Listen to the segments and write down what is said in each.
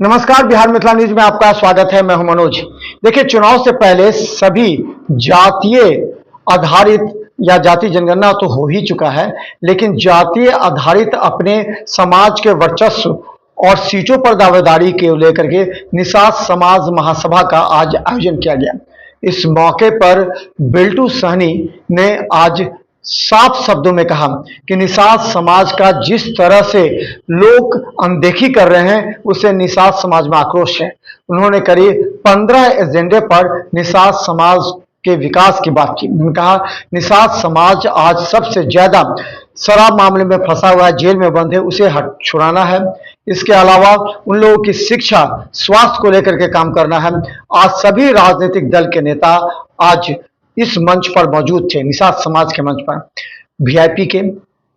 नमस्कार, बिहार मिथिला न्यूज में आपका स्वागत है। मैं हूं मनोज। देखिए, चुनाव से पहले सभी जातीय आधारित या जाति जनगणना तो हो ही चुका है, लेकिन जातीय आधारित अपने समाज के वर्चस्व और सीटों पर दावेदारी के लेकर के निषाद समाज महासभा का आज आयोजन किया गया। इस मौके पर बिल्टू सहनी ने आज साफ शब्दों में कहा कि निषाद समाज का जिस तरह से लोग अनदेखी कर रहे हैं, उससे निषाद समाज में आक्रोश है। उन्होंने करीब 15 एजेंडे पर निषाद समाज के विकास की बात की। उन्होंने कहा निषाद समाज आज सबसे ज्यादा शराब मामले में फंसा हुआ है, जेल में बंद है, उसे हट छुड़ाना है। इसके अलावा उन लोगों की शिक्षा, स्वास्थ्य को लेकर के काम करना है। आज सभी राजनीतिक दल के नेता आज इस मंच पर मौजूद थे, निषाद समाज के मंच पर। वीआईपी के,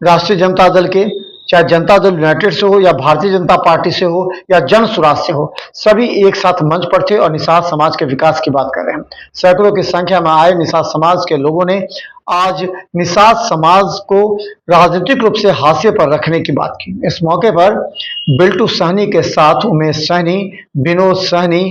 राष्ट्रीय जनता दल के, चाहे जनता दल यूनाइटेड से हो या भारतीय जनता पार्टी से हो या जन स्वराज से हो, सभी एक साथ मंच पर थे और निषाद समाज के विकास की बात कर रहे हैं। सैकड़ों की संख्या में आए निषाद समाज के लोगों ने आज निषाद समाज को राजनीतिक रूप से हाशिए पर रखने की बात की। इस मौके पर बिल्टू सहनी के साथ उमेश सहनी, विनोद सहनी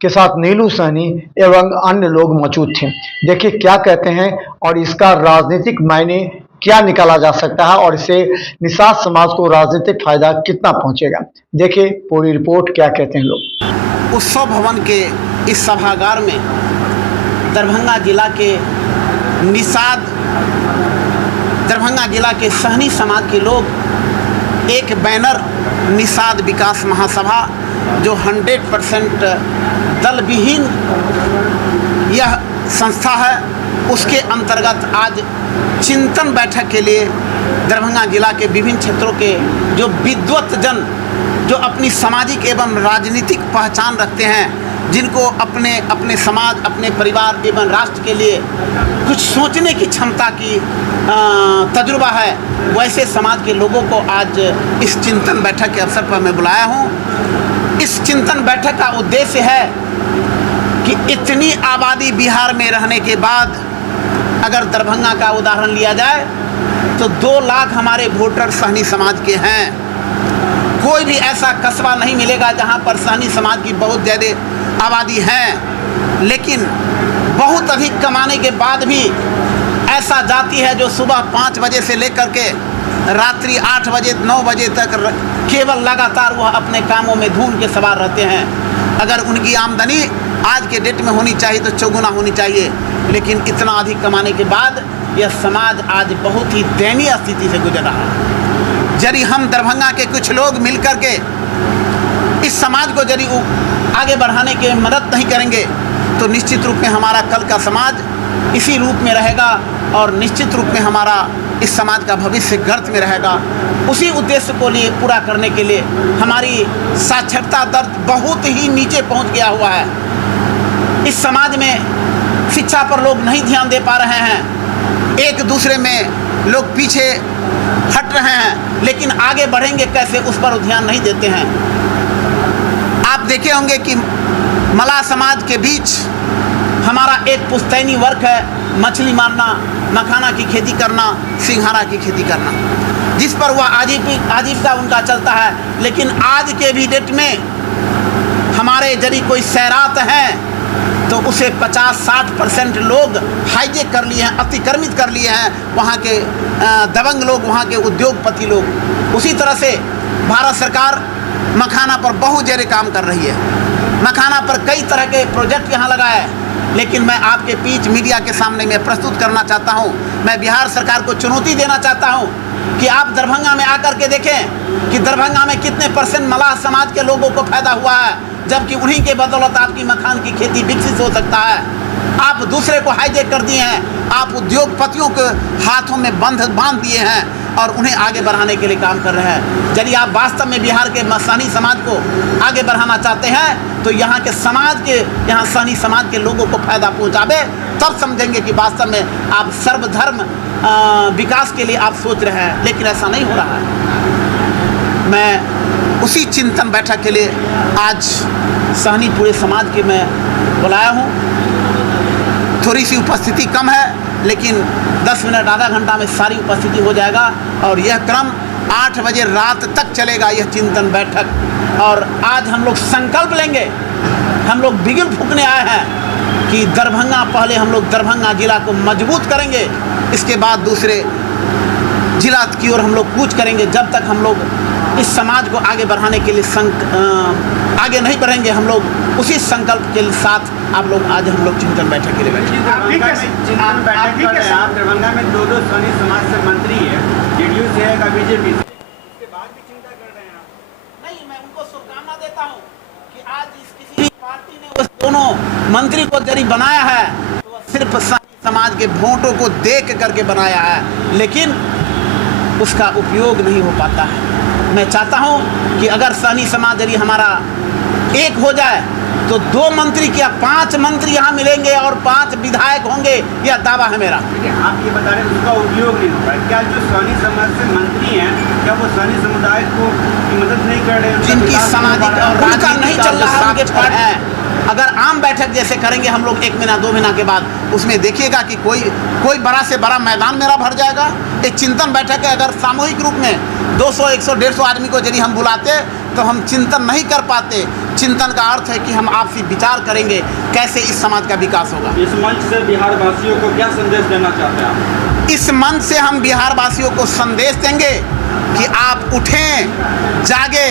के साथ नीलू सहनी एवं अन्य लोग मौजूद थे। देखिए क्या कहते हैं और इसका राजनीतिक मायने क्या निकाला जा सकता है और इससे निषाद समाज को राजनीतिक फायदा कितना पहुंचेगा। देखिए पूरी रिपोर्ट क्या कहते हैं लोग। उत्सव भवन के इस सभागार में दरभंगा जिला के निषाद, दरभंगा जिला के सहनी समाज के लोग एक बैनर निषाद विकास महासभा, जो 100% दल विहीन यह संस्था है, उसके अंतर्गत आज चिंतन बैठक के लिए दरभंगा जिला के विभिन्न क्षेत्रों के जो विद्वत जन, जो अपनी सामाजिक एवं राजनीतिक पहचान रखते हैं, जिनको अपने अपने समाज, अपने परिवार एवं राष्ट्र के लिए कुछ सोचने की क्षमता की तजुर्बा है, वैसे समाज के लोगों को आज इस चिंतन बैठक के अवसर पर मैं बुलाया हूँ। इस चिंतन बैठक का उद्देश्य है कि इतनी आबादी बिहार में रहने के बाद अगर दरभंगा का उदाहरण लिया जाए तो 2 लाख हमारे वोटर सहनी समाज के हैं। कोई भी ऐसा कस्बा नहीं मिलेगा जहां पर सहनी समाज की बहुत ज़्यादा आबादी है, लेकिन बहुत अधिक कमाने के बाद भी ऐसा जाति है जो सुबह 5 बजे से लेकर के रात्रि 8 बजे 9 बजे तक केवल लगातार वह अपने कामों में धूम के सवार रहते हैं। अगर उनकी आमदनी आज के डेट में होनी चाहिए तो चौगुना होनी चाहिए, लेकिन इतना अधिक कमाने के बाद यह समाज आज बहुत ही दयनीय स्थिति से गुजर रहा है। यदि हम दरभंगा के कुछ लोग मिलकर के इस समाज को यदि आगे बढ़ाने की मदद नहीं करेंगे तो निश्चित रूप में हमारा कल का समाज इसी रूप में रहेगा और निश्चित रूप में हमारा इस समाज का भविष्य गर्त में रहेगा। उसी उद्देश्य को लिए पूरा करने के लिए हमारी साक्षरता दर बहुत ही नीचे पहुंच गया हुआ है। इस समाज में शिक्षा पर लोग नहीं ध्यान दे पा रहे हैं, एक दूसरे में लोग पीछे हट रहे हैं, लेकिन आगे बढ़ेंगे कैसे उस पर ध्यान नहीं देते हैं। आप देखे होंगे कि मलाह समाज के बीच हमारा एक पुश्तैनी वर्क है, मछली मारना, मखाना की खेती करना, सिंघाड़ा की खेती करना, जिस पर वह आजीविका उनका चलता है। लेकिन आज के भी डेट में हमारे यदि कोई सैरात हैं तो उसे 50-60% लोग हाईजेक कर लिए हैं, अतिक्रमित कर लिए हैं वहाँ के दबंग लोग, वहाँ के उद्योगपति लोग। उसी तरह से भारत सरकार मखाना पर बहुत ज़्यादा काम कर रही है। मखाना पर कई तरह के प्रोजेक्ट यहाँ लगाए हैं, लेकिन मैं आपके बीच मीडिया के सामने मैं प्रस्तुत करना चाहता हूँ। मैं बिहार सरकार को चुनौती देना चाहता हूँ कि आप दरभंगा में आकर के देखें कि दरभंगा में कितने % मलाह समाज के लोगों को फायदा हुआ है, जबकि उन्हीं के बदौलत आपकी मखान की खेती विकसित हो सकता है। आप दूसरे को हाईजेक कर दिए हैं, आप उद्योगपतियों के हाथों में बांध दिए हैं और उन्हें आगे बढ़ाने के लिए काम कर रहे हैं। यदि आप वास्तव में बिहार के सहनी समाज को आगे बढ़ाना चाहते हैं तो यहाँ के समाज के, यहाँ सहनी समाज के लोगों को फायदा पहुँचावे, तब समझेंगे कि वास्तव में आप सर्वधर्म विकास के लिए आप सोच रहे हैं, लेकिन ऐसा नहीं हो रहा है। मैं उसी चिंतन बैठक के लिए आज सहनी पूरे समाज के मैं बुलाया हूँ। थोड़ी सी उपस्थिति कम है, लेकिन 10 मिनट आधा घंटा में सारी उपस्थिति हो जाएगा और यह क्रम 8 बजे रात तक चलेगा यह चिंतन बैठक। और आज हम लोग संकल्प लेंगे, हम लोग बिगुल फूंकने आए हैं कि दरभंगा, पहले हम लोग दरभंगा जिला को मजबूत करेंगे, इसके बाद दूसरे जिला की ओर हम लोग कूच करेंगे। जब तक हम लोग इस समाज को आगे बढ़ाने के लिए आगे नहीं बढ़ेंगे, हम लोग उसी संकल्प के साथ आप लोग आज हम लोग चिंतन बैठक के लिए बैठे। आप दरभंगा में 2 सनी समाज से मंत्री है, जेडीयू से है, बीजेपी से, उसके बाद भी चिंता कर रहे हैं आप? नहीं, मैं उनको शुभकामना देता हूँ कि आज किसी भी पार्टी ने उस दोनों मंत्री को यदि बनाया है तो वह सिर्फ सनी समाज के वोटों को देख करके बनाया है, लेकिन उसका उपयोग नहीं हो पाता है। मैं चाहता हूं कि अगर सनी समाज यदि हमारा एक हो जाए तो 2 मंत्री क्या 5 मंत्री यहाँ मिलेंगे और 5 विधायक होंगे, यह दावा है मेरा। आप ये बता रहे हैं उसका उपयोग नहीं होगा, क्या जो सनी समाज से मंत्री हैं क्या वो सनी समुदाय को की मदद नहीं कर रहे हैं? जिनकी सामाजिक और राजनीतिक नहीं चल रहा है, उनके पर है। अगर आम बैठक जैसे करेंगे हम लोग 1 महीना 2 महीना के बाद, उसमें देखिएगा कि कोई बड़ा से बड़ा मैदान मेरा भर जाएगा। एक चिंतन बैठक है, अगर सामूहिक रूप में 200, 100, 150 आदमी को यदि हम बुलाते तो हम चिंतन नहीं कर पाते। चिंतन का अर्थ है कि हम आपसी विचार करेंगे कैसे इस समाज का विकास होगा। इस मंच से बिहार वासियों को क्या संदेश देना चाहते हैं आप? इस मंच से हम बिहार वासियों को संदेश देंगे कि आप उठें, जागे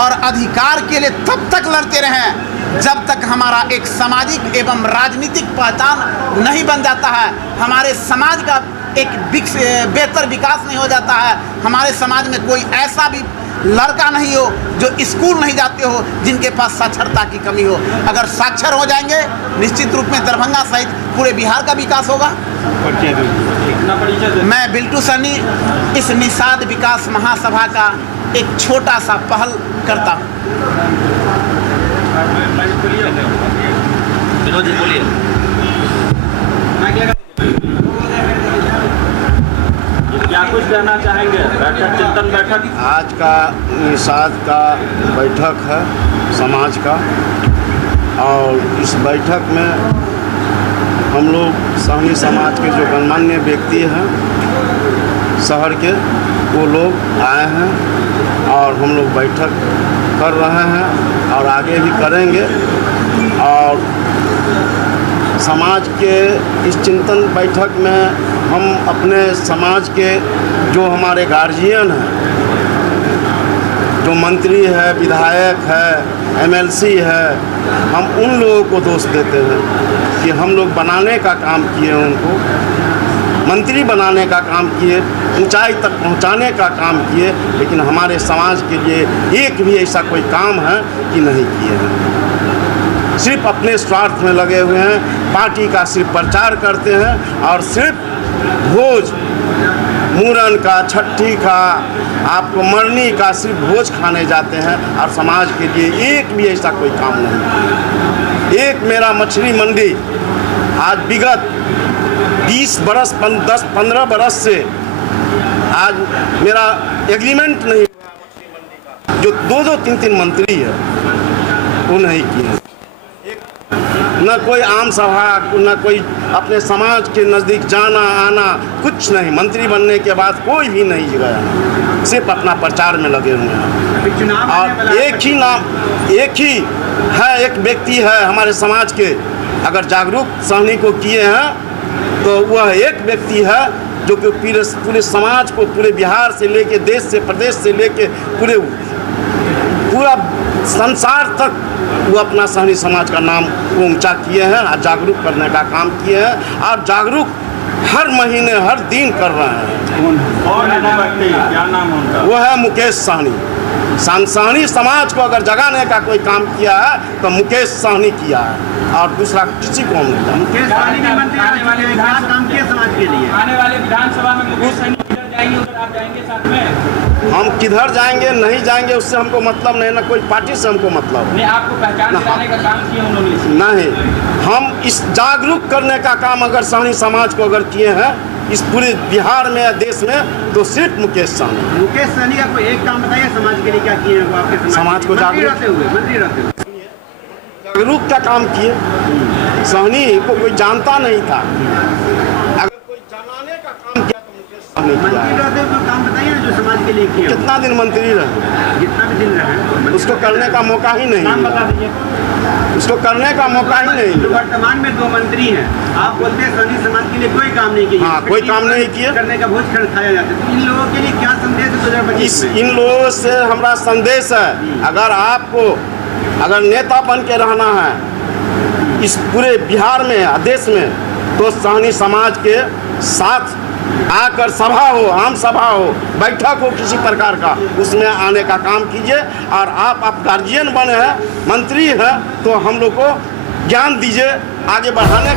और अधिकार के लिए तब तक लड़ते रहें जब तक हमारा एक सामाजिक एवं राजनीतिक पहचान नहीं बन जाता है, हमारे समाज का एक बेहतर विकास नहीं हो जाता है, हमारे समाज में कोई ऐसा भी लड़का नहीं हो जो स्कूल नहीं जाते हो, जिनके पास साक्षरता की कमी हो। अगर साक्षर हो जाएंगे निश्चित रूप में दरभंगा सहित पूरे बिहार का विकास होगा। मैं बिल्टू सनी इस निषाद विकास महासभा का एक छोटा सा पहल करता हूँ। क्या कुछ कहना चाहेंगे? बैठक, चिंतन बैठक आज का निषाद का बैठक है समाज का, और इस बैठक में हम लोग सहनी समाज के जो गणमान्य व्यक्ति हैं शहर के, वो लोग आए हैं और हम लोग बैठक कर रहे हैं और आगे भी करेंगे। और समाज के इस चिंतन बैठक में हम अपने समाज के जो हमारे गार्जियन हैं, जो मंत्री है, विधायक है, एमएलसी है, हम उन लोगों को दोष देते हैं कि हम लोग बनाने का काम किए, उनको मंत्री बनाने का काम किए, ऊंचाई तक पहुंचाने का काम किए, लेकिन हमारे समाज के लिए एक भी ऐसा कोई काम है कि नहीं किए हैं। सिर्फ अपने स्वार्थ में लगे हुए हैं, पार्टी का सिर्फ प्रचार करते हैं और सिर्फ भोज, मूरन का, छठी का, आपको मरनी का सिर्फ भोज खाने जाते हैं और समाज के लिए एक भी ऐसा कोई काम नहीं। एक मेरा मछली मंडी आज विगत 20 बरस 10-15 बरस से आज मेरा एग्रीमेंट नहीं हुआ मछली मंडी का, जो 2-2, 3-3 मंत्री है वो नहीं किए। न कोई आम सभा, न कोई अपने समाज के नज़दीक जाना आना, कुछ नहीं। मंत्री बनने के बाद कोई भी नहीं गया, सिर्फ अपना प्रचार में लगे हुए हैं। और एक ही नाम, एक ही है, एक व्यक्ति है हमारे समाज के, अगर जागरूक सहनी को किए हैं तो वह एक व्यक्ति है जो कि पूरे समाज को, पूरे बिहार से लेके, देश से, प्रदेश से लेके पूरा संसार तक वो अपना सहनी समाज का नाम ऊंचा किए हैं और जागरूक करने का काम किए हैं और जागरूक हर महीने हर दिन कर रहे हैं। कौन है? क्या नाम है उनका? वो है मुकेश सहनी। सहनी समाज को अगर जगाने का कोई काम किया है तो मुकेश सहनी किया है और दूसरा किसी को नहीं किया। मुकेश सहनी ने मंत्री आने वाले काम किया समाज के लिए। आने वाले विधानसभा में मुकेश सहनी किधर जाएंगे, उधर आप जाएंगे साथ में? हम किधर जाएंगे नहीं जाएंगे उससे हमको मतलब नहीं, ना कोई पार्टी से हमको मतलब नहीं। आपको पहचान दिलाने का काम किया उन्होंने? नहीं, हम इस जागरूक करने का काम अगर सहनी समाज को अगर किए हैं इस पूरे बिहार में या देश में तो सिर्फ मुकेश सहनी। मुकेश सहनी आपको एक काम बताइए समाज के लिए क्या किए हैं? वो आपके समाज को जागरूक मंत्री रहते हुए जागरूक का काम किए। सहनी को कोई जानता नहीं था, अगर कोई जनाने का काम किया तो मुकेश सहनी किया। मंत्री रहते हुए काम बताइए। जो समाज के लिए किए? कितना दिन मंत्री रहे? जितना भी दिन रहे उसको करने का मौका ही नहीं नाम मिला। बता दीजिए। उसको करने का मौका ही नहीं जो मिला। वर्तमान में 2 मंत्री हैं, आप बोलते हैं सोनी समाज के लिए कोई काम नहीं किया। हाँ, कोई काम नहीं किए। करने का भोज खाया जाता है। तो इन लोगों के लिए क्या संदेश है 2025 में? इन लोगों से हमारा संदेश है, अगर आपको अगर नेता बन के रहना है इस पूरे बिहार में या देश में, तो सहनी समाज के साथ आकर सभा हो, आम सभा हो, बैठक हो किसी प्रकार का, उसमें आने का काम कीजिए। और आप गार्जियन बने हैं, मंत्री हैं, तो हम लोग को ज्ञान दीजिए आगे बढ़ाने।